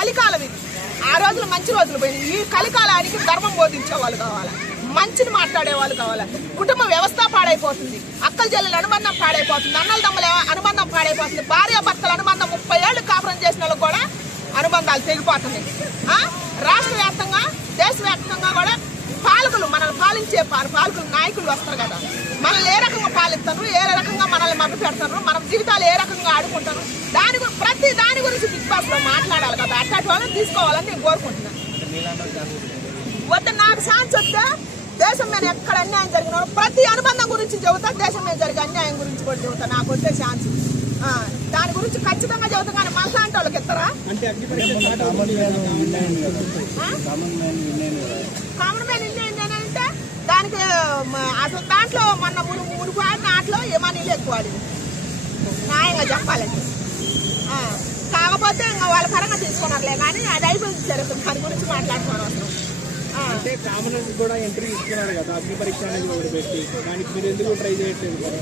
కలికాలం ఇది. ఆ రోజులు మంచి రోజులు పోయినాయి. ఈ కలికాలానికి ధర్మం బోధించే వాళ్ళు కావాలి, మంచిని మాట్లాడే వాళ్ళు కావాలి. కుటుంబ వ్యవస్థ పాడైపోతుంది, అక్కల చెల్లెల అనుబంధం పాడైపోతుంది, అన్నల తమ్ముల అనుబంధం పాడైపోతుంది, భార్య భర్తల అనుబంధం 30 ఏళ్ళు కాపురం చేసిన వాళ్ళకు కూడా అనుబంధాలు తెగిపోతున్నాయి. రాష్ట్ర వ్యాప్తంగా దేశవ్యాప్తంగా కూడా పాలకులు మనల్ని పాలించే పాలకులు నాయకులు వస్తారు కదా, మనల్ని ఏ రకంగా పాలిస్తారు, ఏ రకంగా మనల్ని మభ్య పెడతారు, మన జీవితాలు ఏ రకంగా ఆడుకుంటారు, ప్రతి దాని గురించి బిగ్ బాస్ లో మాట్లాడాలి కదా. అట్లాంటి వాళ్ళని తీసుకోవాలని నేను కోరుకుంటున్నాను. వద్ద నాకు ఛాన్స్ వస్తే దేశం మీద ఎక్కడ అన్యాయం జరిగిన ప్రతి అనుబంధం గురించి చెబుతా, దేశం మీద జరిగే అన్యాయం గురించి కూడా చెబుతా. నాకు వచ్చే ఛాన్స్ దాని గురించి ఖచ్చితంగా చెబుతా. కానీ మనలాంటి వాళ్ళకి ఇస్తారా? కామన్ మ్యాన్ ఏంటంటే దానికి అసలు దాంట్లో మొన్న మునుపు ఆడిన ఆటలో ఏమనీళ్ళు ఎక్కువ ఆడింది న్యాయంగా చెప్పాలంటే. కాకపోతే ఇంకా వాళ్ళ పరంగా తీసుకున్నారులే, కానీ అది అయిపోయింది జరుగుతుంది. దాని గురించి మాట్లాడుతున్నారు అసలు. అంటే కామన్ కూడా ఎంట్రీ ఇస్తున్నారు కదా, అగ్ని పరీక్ష అనేది పెట్టి, దానికి మీరు ఎందుకు ట్రై చేయట్లేదు కదా?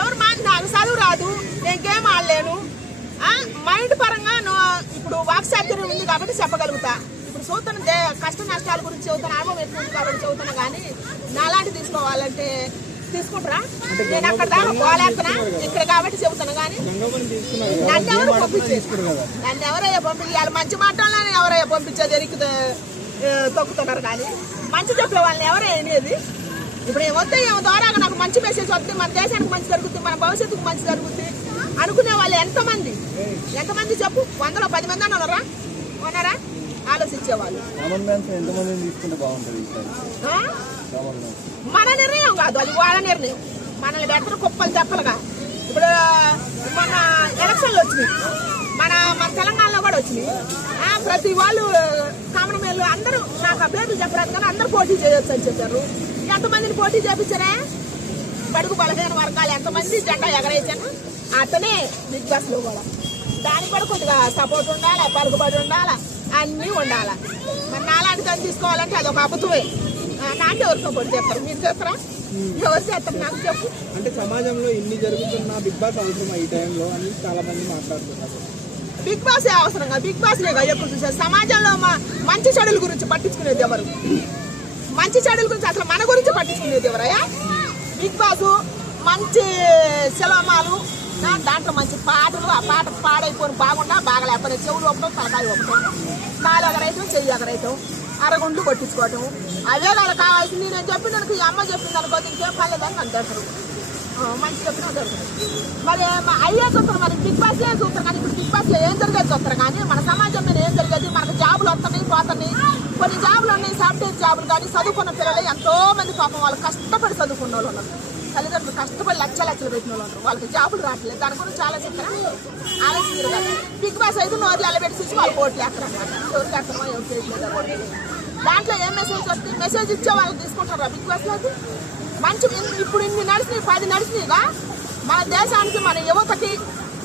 ఎవరు నాకు చదువు రాదు, నేను గేమ్ ఆడలేను, మైండ్ పరంగా ఇప్పుడు వాక్చాతుర్యం ఉంది కాబట్టి చెప్పగలుగుతా. ఇప్పుడు చదువుతున్న కష్ట నష్టాల గురించి చదువుతాను, అనుభవం ఎక్కువ ఉంది కాబట్టి చదువుతాను. కానీ నాలాంటి తీసుకోవాలంటే తీసుకుంటారా? నేను అక్కడ దాకా పోలేస్తున్నా, ఇక్కడ కాబట్టి చెబుతాను. కానీ నన్ను ఎవరు పంపించేది? నన్ను ఎవరయ్యా పంపించాలి? మంచి మాటల్లోనే ఎవరయ్యా పంపించేది? ఎరికి తొక్కుతున్నారు. కానీ మంచి చెప్పే వాళ్ళని ఎవరు అనేది? ఇప్పుడు ఏమొస్తే ఏమో ద్వారాగా నాకు మంచి మెసేజ్ వస్తుంది, మన దేశానికి మంచి జరుగుతుంది, మన భవిష్యత్తుకు మంచి జరుగుతుంది అనుకునే వాళ్ళు ఎంతమంది చెప్పు? 100లో 10 మంది అన్నారా? ఉన్నారా? ఆలోచించేవాళ్ళు. మన నిర్ణయం కాదు, అది వాళ్ళ నిర్ణయం. మనల్ని బెటర్ కుప్పలు చెప్పలుగా. ఇప్పుడు మన ఎలక్షన్లు వచ్చినాయి, మన తెలంగాణలో కూడా వచ్చినాయి. ప్రతి వాళ్ళు కామన్ మేలు అందరూ నాకు అభ్యర్థులు చెప్పరాదు కానీ అందరూ పోటీ చేయొచ్చు అని చెప్పారు. ఎంతమందిని పోటీ చేయించారే? బడుగు బలహీన వర్గాలు ఎంతమంది జెండా ఎగరేసాను అతనే బిగ్ బాస్ లో కూడా. దానికి కూడా కొద్దిగా సపోర్ట్ ఉండాలా, పరుగుబడి ఉండాలా, అన్నీ ఉండాలా. మరి నాలాంటి దాన్ని తీసుకోవాలంటే అదొక అబద్ధమే. నాకే ఎవరితో పోటీ చేస్తారు? మీరు చేస్తారా? ఎవరు చేస్తారు? నాకు చెప్పు. అంటే సమాజంలో ఇన్ని జరుగుతున్న బిగ్ బాస్ అవసరం ఈ టైంలో అని చాలా మంది మాట్లాడుతున్నారు. బిగ్ బాస్ అవసరంగా? బిగ్ బాస్ లేక ఎప్పుడు చూసారు? సమాజంలో మంచి చెడుల గురించి పట్టించుకునేది ఎవరు? మంచి చెడుల గురించి అసలు మన గురించి పట్టించుకునేది ఎవరయ్యా? బిగ్ బాస్ మంచి సినిమాలు, దాంట్లో మంచి పాటలు, ఆ పాట పాడైపోయి బాగుండా బాగలేకపోతే చెవులు ఒకటం, తలకాయ ఒకటం, కాలు ఎగరైతం, చెయ్యి ఎగరైతం, అరగుండు కొట్టించుకోవటం, అవే వాళ్ళకి కావాల్సింది. నేను చెప్పినందుకు ఈ అమ్మ చెప్పింది అనుకో, ఇంకేం పర్లేదని నన్ను తెలుసు. మంచి చెప్పినా జరుగుతుంది. మరి అయ్యే చూస్తారు, మరి బిగ్ బాస్ ఏం చూస్తారు. కానీ ఇప్పుడు బిగ్ బాస్ లో ఏం జరిగేది చూస్తారు, కానీ మన సమాజం మీద ఏం జరిగేది? మనకు జాబులు వస్తున్నాయి, పోతున్నాయి. కొన్ని జాబులు ఉన్నాయి, సాఫ్ట్వేర్ జాబులు. కానీ చదువుకున్న పిల్లలు ఎంతో మంది పాపం వాళ్ళు కష్టపడి చదువుకున్న వాళ్ళు ఉన్నారు. తల్లిదండ్రులు కష్టపడి లక్షలు పెట్టిన వాళ్ళు ఉన్నారు, వాళ్ళకి జాబులు రావట్లేదు. దాని గురించి ఆలోచిస్తారా? ఆలోచించారు కదా. బిగ్ బాస్ అయితే నోర్లు ఎలబెట్టి వాళ్ళు ఓట్లు వేస్తారన్నమాట. ఎవరికి అర్థమో ఎవరు చేయట్లేదు. దాంట్లో ఏం మెసేజ్ వస్తుంది? మెసేజ్ ఇచ్చే వాళ్ళకి తీసుకుంటారా బిగ్ బాస్ లోకి? మంచి ఇప్పుడు ఇన్ని నడిచినాయి, 10 నడిచినాయిగా. మన దేశానికి, మన యువతకి,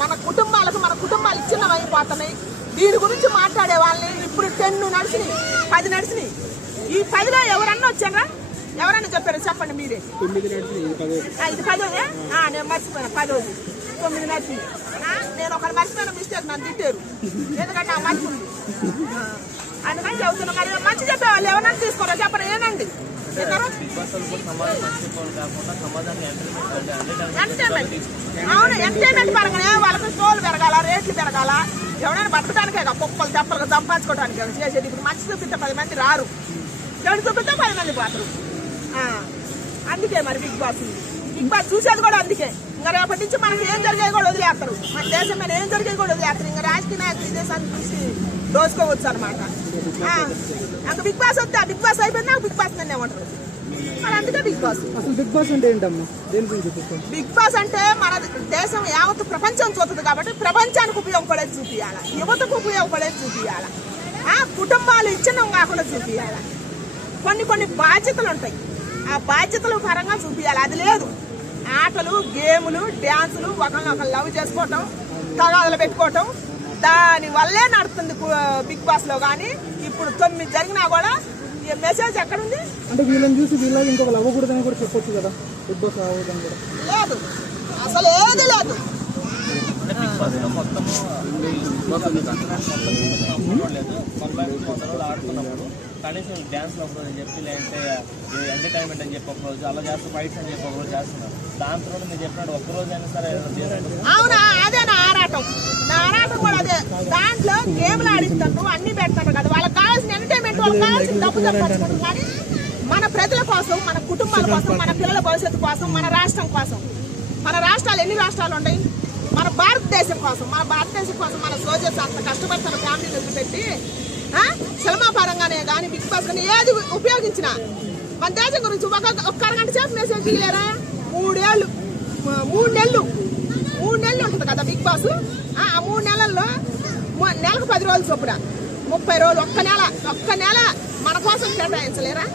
మన కుటుంబాలు ఇచ్చినవైపోతున్నాయి. దీని గురించి మాట్లాడే వాళ్ళని ఇప్పుడు 10 నడిచినాయి, 10 నడిచినాయి. ఈ 10లో ఎవరన్నా వచ్చారా? ఎవరన్నా చెప్పారు? చెప్పండి మీరే. ఇది 10దే. నేను మర్చిపోయినా 10ది. 9 నడిచింది. నేను ఒకరు మర్చిపోయిన మిస్టేక్, నన్ను తిట్టారు. ఎందుకంటే నా మంచి ఉంది అందుకని చెబుతున్నా. మరి మంచి చెప్పేవాళ్ళు ఎవరన్నా తీసుకోరా? చెప్పరు ఏనండి. అవును, ఎంటర్టైన్మెంట్ పరంగానే వాళ్ళకి షోలు పెరగాల, రేట్లు పెరగాల. ఎవరైనా బతకడానికే కుప్పలు చెప్పలు సంపాదించుకోవడానికి చేసేది. ఇప్పుడు మంచి చూపిస్తే 10 మంది రారు, చెడు చూపిస్తే 10 మంది పోతారు. అందుకే మరి బిగ్ బాస్ చూసేది కూడా అందుకే. ఇంకా రేపటి నుంచి మనకి ఏం జరిగేవి కూడా వదిలేస్తారు, మన దేశం మీద ఏం జరిగేవి కూడా వదిలేస్తారు. ఇంకా రాజకీయ నాయకులు ఈ దేశాన్ని చూసి దోచుకోవచ్చు అనమాట. ఇంకా బిగ్ బాస్ వస్తే బిగ్ బాస్ అయిపోయింది, నాకు బిగ్ బాస్ నన్ను ఏమంటారు. మరి అందుకే బిగ్ బాస్. అసలు బిగ్ బాస్ అంటే ఏంటమ్మా? బిగ్ బాస్ అంటే మన దేశం యావత్ ప్రపంచం చూస్తుంది కాబట్టి ప్రపంచానికి ఉపయోగపడేది చూపియాలి, యువతకు ఉపయోగపడేది చూపియాలి, కుటుంబాలు ఇచ్చినవి కాకుండా చూపియాలి. కొన్ని బాధ్యతలు ఉంటాయి, ఆ బాధ్యతల పరంగా చూపియాలి. అది లేదు. ఆటలు, గేములు, డ్యాన్సులు, ఒకరినొకరు లవ్ చేసుకోవటం, తగాదులు పెట్టుకోవటం, దాని వల్లే నడుస్తుంది బిగ్ బాస్ లో. కానీ ఇప్పుడు 9 జరిగినా కూడా ఈ మెసేజ్ ఎక్కడుంది? అంటే వీళ్ళని చూసి వీళ్ళకి ఇంకొక అవ్వకూడదని కూడా చెప్పొచ్చు కదా. బిగ్ బాస్ అవ్వకూడదని కూడా లేదు, అసలు ఏది లేదు. అంటే బిగ్ బాస్ లో మొత్తము లేదు 100 రోజులు ఆడుతున్నప్పుడు కనీసం డ్యాన్స్ ఒకరోజు చెప్పి లేదంటే ఎంటర్టైన్మెంట్ అని చెప్పి ఒకరోజు అలా చేస్తే ఫైట్స్ అని చెప్పి ఒకరోజు చేస్తున్నారు. దాంతో మీరు చెప్పినట్టు ఒక్కరోజు అయినా సరే అవునా, అదే నా ఆరాటం. నా ఆరాటం కూడా అదే. దాంట్లో గేమ్లు ఆడిస్తాను, అన్ని పెడతాను కదా. వాళ్ళకి కావాల్సిన ఎంటర్టైన్మెంట్, వాళ్ళకి కావాల్సిన డబ్బు సంపాదించుకుంటారు. కానీ మన ప్రజల కోసం, మన కుటుంబాల కోసం, మన పిల్లల భవిష్యత్తు కోసం, మన రాష్ట్రం కోసం. మన రాష్ట్రాలు ఎన్ని రాష్ట్రాలు ఉన్నాయి? మన భారతదేశం కోసం, మన సోల్జర్స్ అంత కష్టపడుతున్న ఫ్యామిలీ నుంచి పెట్టి సినిమా పరంగానే కానీ బిగ్ బాస్ కానీ ఏది ఉపయోగించినా మన దేశం గురించి ఒక్క అరగంట సేపు మెసేజ్ ఇయ్యలేరా? 3 నెలలు ఉంటుంది కదా బిగ్ బాస్. ఆ 3 నెలల్లో నెలకు 10 రోజులు చొప్పున 30 రోజులు, ఒక్క నెల మన కోసం కేటాయించలేరా?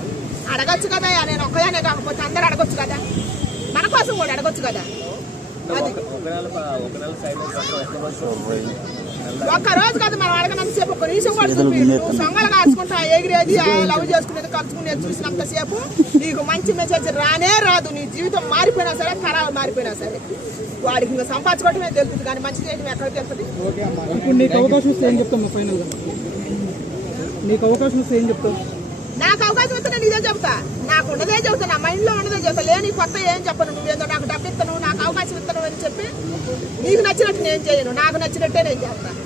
అడగచ్చు కదా. నేను ఒక్కదానే కాకపోతే అందరూ అడగొచ్చు కదా. మన కోసం కూడా అడగొచ్చు కదా. ఒక్క రోజు కదా మనం అడగనంత సేపు, ఒక్క నిమిషం కూడా సొంగలు కాచుకుంటా ఎగిరేది, లవ్ చేసుకునేది, కలుసుకునేది చూసినంత సేపు నీకు మంచి మెసేజ్ రానే రాదు. నీ జీవితం మారిపోయినా సరే, ఖరాబ్ మారిపోయినా సరే, వాడికి ఇంకా సంపాదించుకోవటమే తెలుస్తుంది కానీ మంచి చేయడం ఎక్కడ తెలుస్తుంది? ఇప్పుడు నీకు అవకాశం వస్తే ఏం చెప్తావు? ఫైనల్ గా నీకు అవకాశం వస్తే ఏం చెప్తావు? నాకు అవకాశం ఇస్తే నేను ఇదే చెబుతా. నాకు ఉన్నదే చెబుతా, నా మైండ్ లో ఉన్నదే చెబుతా. లేని కొత్త ఏం చెప్పను. నువ్వేందో నాకు డబ్బు ఇస్తాను, నాకు అవకాశం ఇస్తాను అని చెప్పి నీకు నచ్చినట్టు నేను చేయను. నాకు నచ్చినట్టే నేను చేస్తాను.